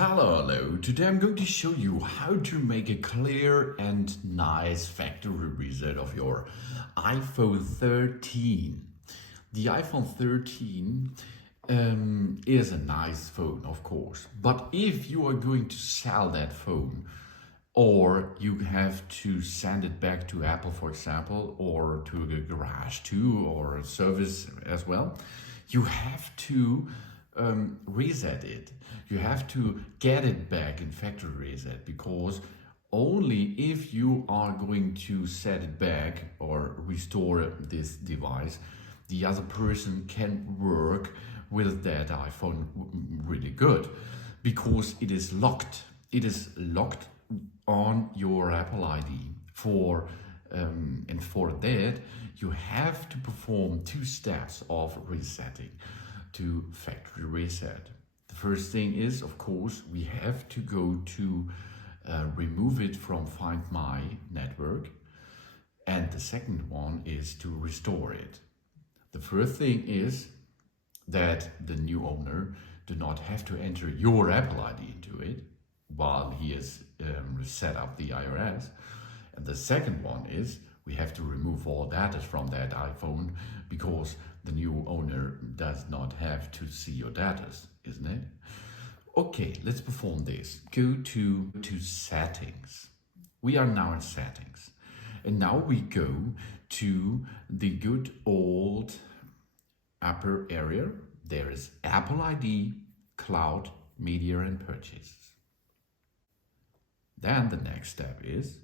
Hello. Today I'm going to show you how to make a clear and nice factory reset of your iPhone 13. The iPhone 13 is a nice phone, of course, but if you are going to sell that phone, or you have to send it back to Apple, for example, or to the garage too, or a service as well, you have to reset it. You have to get it back in factory reset, because only if you are going to set it back or restore this device, the other person can work with that iPhone really good, because it is locked. It is locked on your Apple ID. And for that, you have to perform 2 steps of resetting to factory reset. The first thing is, of course, we have to go to remove it from Find My network, and the second one is to restore it. The first thing is that the new owner do not have to enter your Apple ID into it while he is set up the iOS. And the second one is we have to remove all data from that iPhone, because the new owner does not have to see your data, isn't it? Okay, let's perform this. Go to settings. We are now in settings. And now we go to the good old upper area. There is Apple ID, Cloud, Media and Purchases. Then the next step is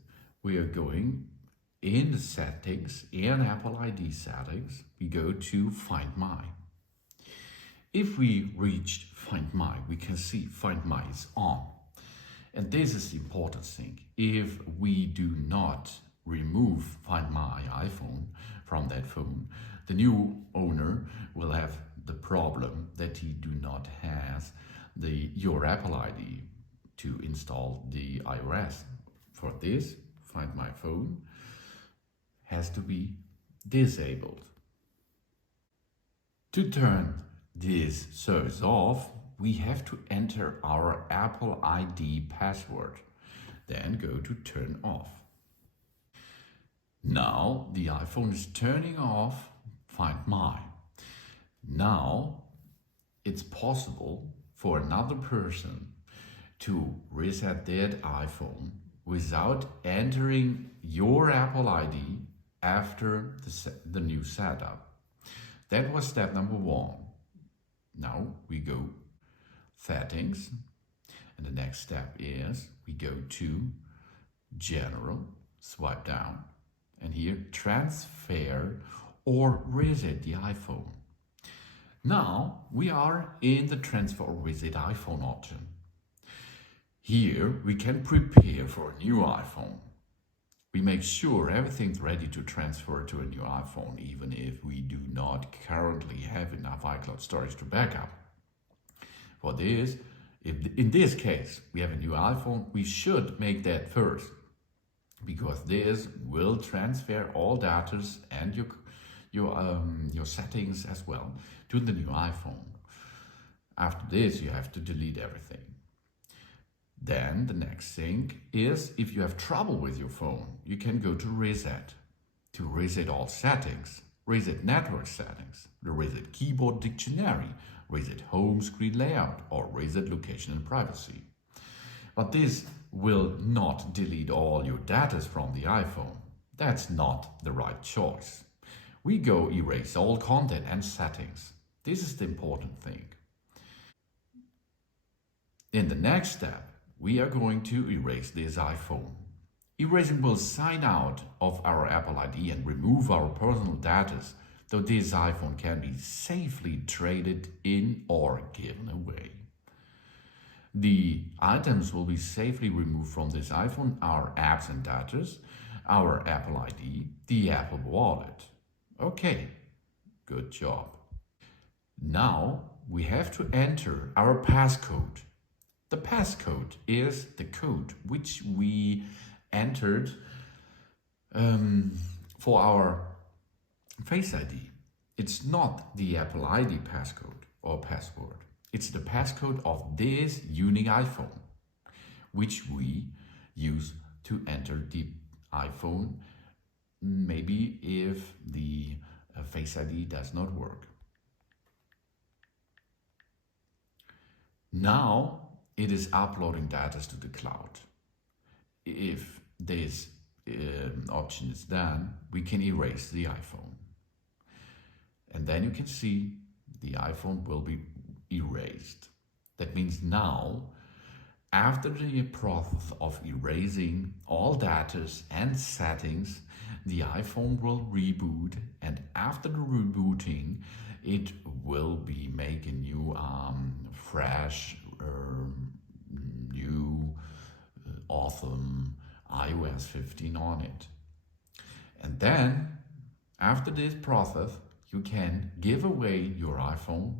we are going in the settings, in Apple ID settings, we go to Find My. If we reach Find My, we can see Find My is on. And this is the important thing. If we do not remove Find My iPhone from that phone, the new owner will have the problem that he do not have your Apple ID to install the iOS. For this, Find My phone has to be disabled. To turn this service off, we have to enter our Apple ID password. Then go to turn off. Now the iPhone is turning off Find My. Now it's possible for another person to reset that iPhone without entering your Apple ID after the new setup. That was step number 1. Now we go settings, and the next step is we go to general, swipe down, and here transfer or reset the iPhone. Now we are in the transfer or reset iPhone option. Here we can prepare for a new iPhone. We make sure everything's ready to transfer to a new iPhone, even if we do not currently have enough iCloud storage to backup. For this, if in this case we have a new iPhone, we should make that first, because this will transfer all data and your settings as well to the new iPhone. After this, you have to delete everything. Then the next thing is, if you have trouble with your phone, you can go to reset. To reset all settings, reset network settings, the reset keyboard dictionary, reset home screen layout, or reset location and privacy. But this will not delete all your data from the iPhone. That's not the right choice. We go erase all content and settings. This is the important thing. In the next step, we are going to erase this iPhone. Erasing will sign out of our Apple ID and remove our personal data, so this iPhone can be safely traded in or given away. The items will be safely removed from this iPhone: our apps and data, our Apple ID, the Apple Wallet. Okay, good job. Now we have to enter our passcode. The passcode is the code which we entered for our Face ID. It's not the Apple ID passcode or password. It's the passcode of this unique iPhone, which we use to enter the iPhone, maybe if the Face ID does not work. Now it is uploading data to the cloud. If this option is done, we can erase the iPhone. And then you can see the iPhone will be erased. That means now, after the process of erasing all data and settings, the iPhone will reboot, and after the rebooting, it will be make a new, fresh, new, awesome iOS 15 on it. And then, after this process, you can give away your iPhone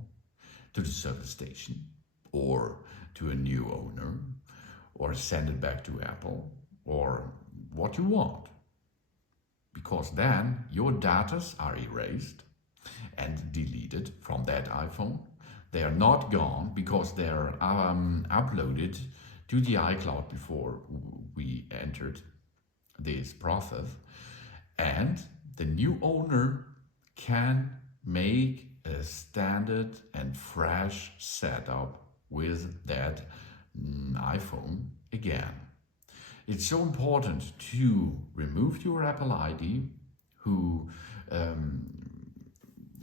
to the service station or to a new owner, or send it back to Apple, or what you want. Because then your data are erased and deleted from that iPhone. They are not gone because they are uploaded to the iCloud before we entered this process. And the new owner can make a standard and fresh setup with that iPhone again. It's so important to remove your Apple ID,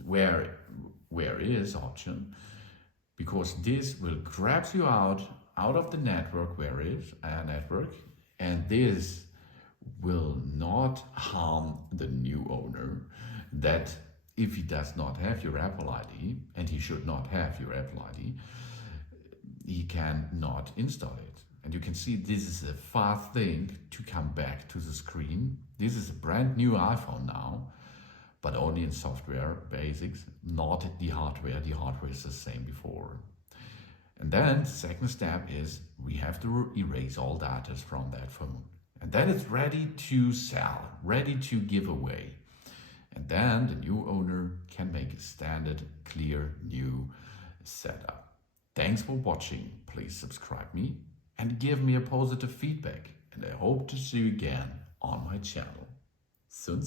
where is option, because this will grab you out of the network where is a network, and this will not harm the new owner, that if he does not have your Apple ID, and he should not have your Apple ID, he cannot install it. And you can see this is a fast thing to come back to the screen. This is a brand new iPhone now, but only in software basics, not the hardware. The hardware is the same before. And then the second step is we have to erase all data from that phone. And then it's ready to sell, ready to give away. And then the new owner can make a standard, clear, new setup. Thanks for watching. Please subscribe me and give me a positive feedback. And I hope to see you again on my channel. Soon.